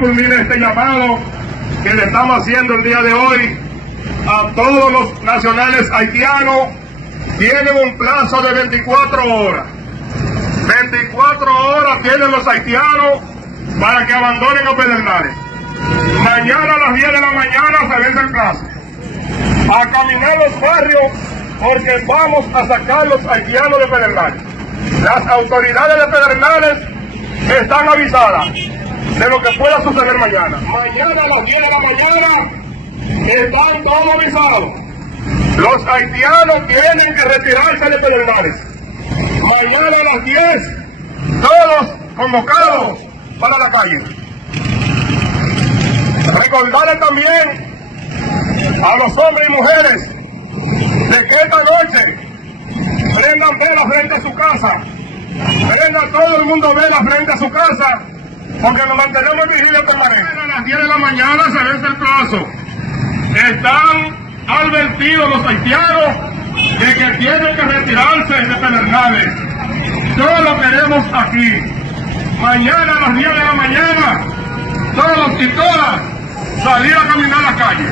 culmine este llamado que le estamos haciendo el día de hoy a todos los nacionales haitianos. Tienen un plazo de 24 horas. 24 horas tienen los haitianos para que abandonen los Pedernales. Mañana a las 10 de la mañana se vence el plazo. A caminar los barrios porque vamos a sacar los haitianos de Pedernales. Las autoridades de Pedernales están avisadas de lo que pueda suceder mañana. Mañana a las 10 de la mañana están todos avisados. Los haitianos tienen que retirarse de Pedernales. Mañana a las 10, todos convocados para la calle. Recordarles también a los hombres y mujeres de que esta noche prendan velas frente a su casa. Prendan todo el mundo velas frente a su casa, porque nos mantenemos en vigilia permanente. A las 10 de la mañana se vence el plazo. Están advertidos los haitianos de que tienen que retirarse de Pedernales. Todos lo queremos aquí. Mañana a las 10 de la mañana, todos y todas, salir a caminar a la calle.